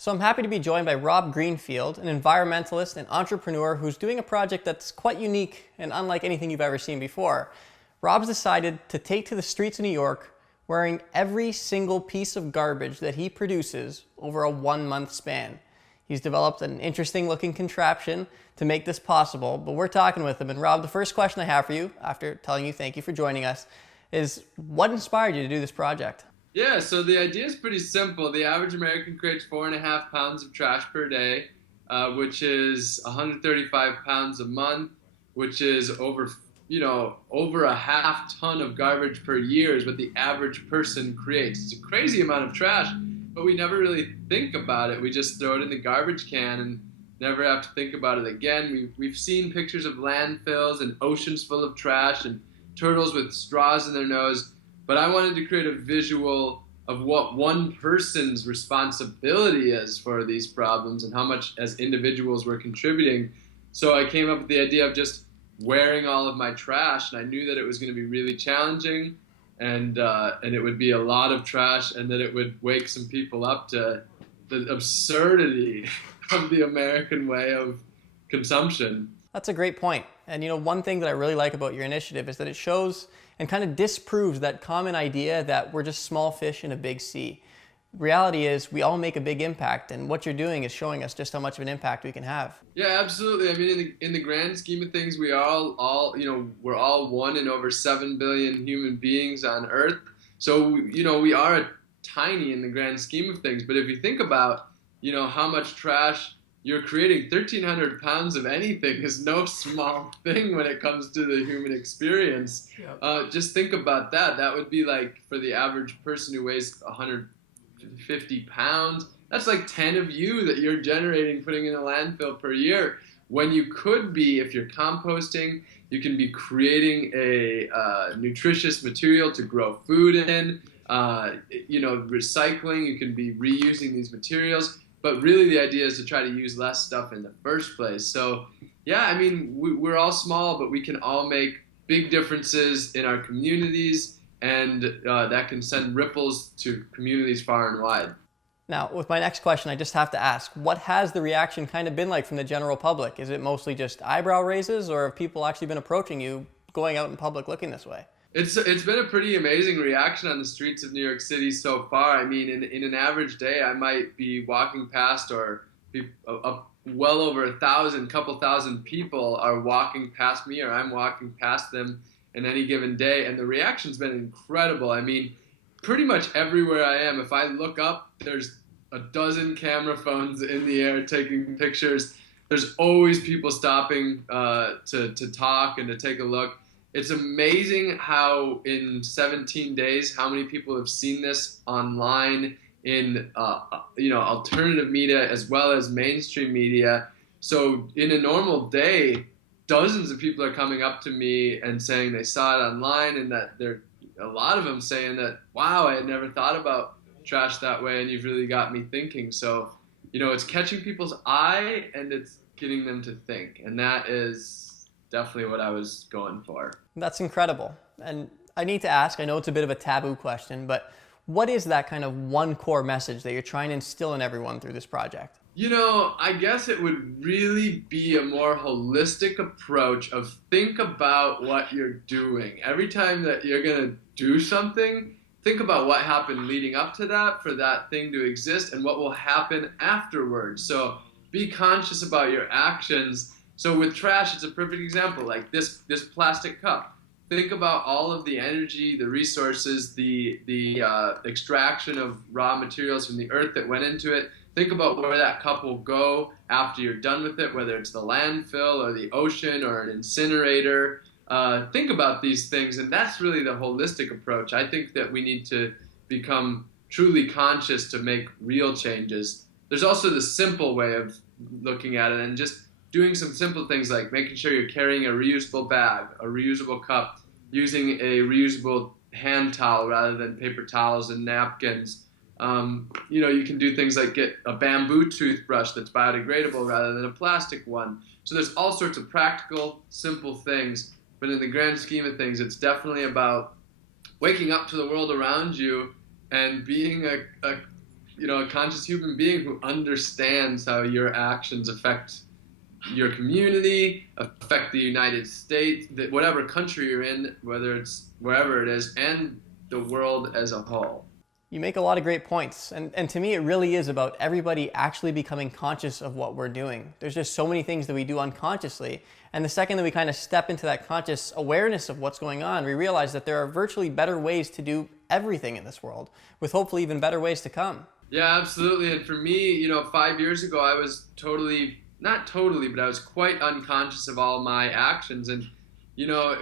So I'm happy to be joined by Rob Greenfield, an environmentalist and entrepreneur who's doing a project that's quite unique and unlike anything you've ever seen before. Rob's decided to take to the streets of New York wearing every single piece of garbage that he produces over a 1 month span. He's developed an interesting looking contraption to make this possible, but we're talking with him. And Rob, the first question I have for you, after telling you thank you for joining us, is what inspired you to do this project? Yeah, so the idea is pretty simple. The average American creates 4.5 pounds of trash per day, which is 135 pounds a month, which is over a half ton of garbage per year is what the average person creates. It's a crazy amount of trash, but we never really think about it. We just throw it in the garbage can and never have to think about it again. We've seen pictures of landfills and oceans full of trash and turtles with straws in their nose. But I wanted to create a visual of what one person's responsibility is for these problems and how much as individuals we're contributing. So I came up with the idea of just wearing all of my trash, and I knew that it was going to be really challenging and it would be a lot of trash, and that it would wake some people up to the absurdity of the American way of consumption. That's a great point. And one thing that I really like about your initiative is that it shows and kind of disproves that common idea that we're just small fish in a big sea. Reality is we all make a big impact, and what you're doing is showing us just how much of an impact we can have. Yeah, absolutely. I mean, in the grand scheme of things, we're all one in over 7 billion human beings on Earth. So, we are tiny in the grand scheme of things. But if you think about, how much trash you're creating, 1,300 pounds of anything is no small thing when it comes to the human experience. Yep. Just think about that. That would be like, for the average person who weighs 150 pounds, that's like 10 of you that you're generating, putting in a landfill per year. When you could be, if you're composting, you can be creating a nutritious material to grow food in. Recycling, you can be reusing these materials. But really the idea is to try to use less stuff in the first place. So, yeah, I mean, we're all small, but we can all make big differences in our communities, and that can send ripples to communities far and wide. Now, with my next question, I just have to ask, what has the reaction kind of been like from the general public? Is it mostly just eyebrow raises, or have people actually been approaching you, going out in public looking this way? It's been a pretty amazing reaction on the streets of New York City so far. I mean, in an average day, I might be walking past, or well over 1,000, couple thousand people are walking past me, or I'm walking past them in any given day, and the reaction's been incredible. I mean, pretty much everywhere I am, if I look up, there's a dozen camera phones in the air taking pictures. There's always people stopping to talk and to take a look. It's amazing how in 17 days, how many people have seen this online in alternative media as well as mainstream media. So in a normal day, dozens of people are coming up to me and saying they saw it online, and that a lot of them saying that, wow, I had never thought about trash that way, and you've really got me thinking. So, it's catching people's eye, and it's getting them to think, and that is definitely what I was going for. That's incredible. And I need to ask, I know it's a bit of a taboo question, but what is that kind of one core message that you're trying to instill in everyone through this project? I guess it would really be a more holistic approach of think about what you're doing. Every time that you're going to do something, think about what happened leading up to that for that thing to exist, and what will happen afterwards. So be conscious about your actions. So with trash, it's a perfect example, like this plastic cup. Think about all of the energy, the resources, the extraction of raw materials from the earth that went into it. Think about where that cup will go after you're done with it, whether it's the landfill or the ocean or an incinerator. Think about these things, and that's really the holistic approach. I think that we need to become truly conscious to make real changes. There's also the simple way of looking at it, and just doing some simple things like making sure you're carrying a reusable bag, a reusable cup, using a reusable hand towel rather than paper towels and napkins. You can do things like get a bamboo toothbrush that's biodegradable rather than a plastic one. So there's all sorts of practical, simple things, but in the grand scheme of things, it's definitely about waking up to the world around you and being a a conscious human being who understands how your actions affect your community, affect the United States, whatever country you're in, whether it's wherever it is, and the world as a whole. You make a lot of great points. And to me, it really is about everybody actually becoming conscious of what we're doing. There's just so many things that we do unconsciously. And the second that we kind of step into that conscious awareness of what's going on, we realize that there are virtually better ways to do everything in this world, with hopefully even better ways to come. Yeah, absolutely. And for me, 5 years ago, I was not totally, but I was quite unconscious of all my actions. And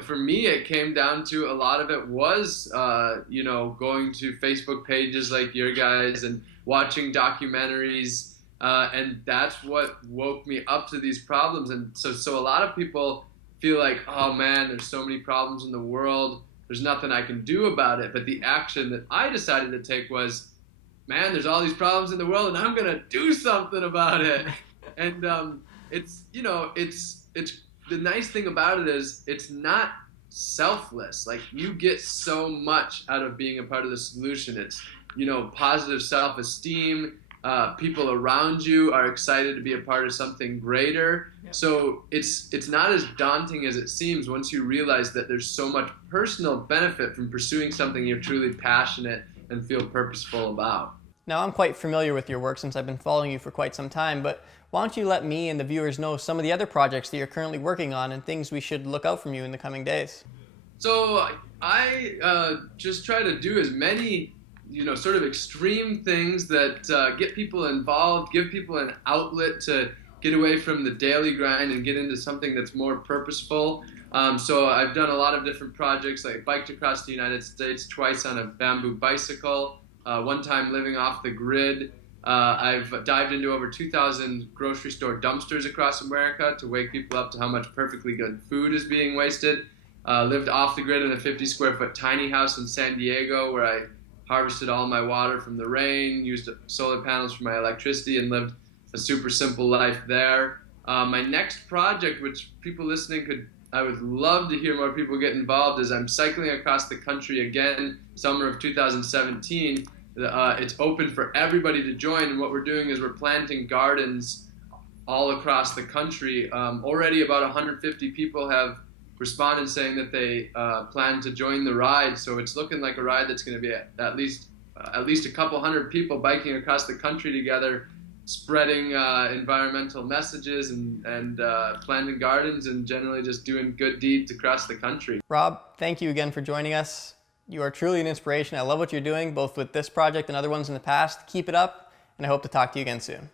for me, it came down to a lot of it was, going to Facebook pages like your guys and watching documentaries. And that's what woke me up to these problems. And so a lot of people feel like, oh man, there's so many problems in the world. There's nothing I can do about it. But the action that I decided to take was, man, there's all these problems in the world and I'm going to do something about it. And it's the nice thing about it is it's not selfless. Like, you get so much out of being a part of the solution. It's, positive self-esteem. People around you are excited to be a part of something greater. Yeah. So it's not as daunting as it seems once you realize that there's so much personal benefit from pursuing something you're truly passionate and feel purposeful about. Now, I'm quite familiar with your work since I've been following you for quite some time, but why don't you let me and the viewers know some of the other projects that you're currently working on and things we should look out from you in the coming days? So I just try to do as many, sort of extreme things that get people involved, give people an outlet to get away from the daily grind and get into something that's more purposeful. So I've done a lot of different projects, like biked across the United States twice on a bamboo bicycle, one time living off the grid. I've dived into over 2,000 grocery store dumpsters across America to wake people up to how much perfectly good food is being wasted. Lived off the grid in a 50 square foot tiny house in San Diego where I harvested all my water from the rain, used solar panels for my electricity, and lived a super simple life there. My next project, which people listening I would love to hear more people get involved, is I'm cycling across the country again, summer of 2017. It's open for everybody to join, and what we're doing is we're planting gardens all across the country. Already about 150 people have responded saying that they plan to join the ride, so it's looking like a ride that's going to be at least a couple hundred people biking across the country together, spreading environmental messages and planting gardens and generally just doing good deeds across the country. Rob, thank you again for joining us. You are truly an inspiration. I love what you're doing, both with this project and other ones in the past. Keep it up, and I hope to talk to you again soon.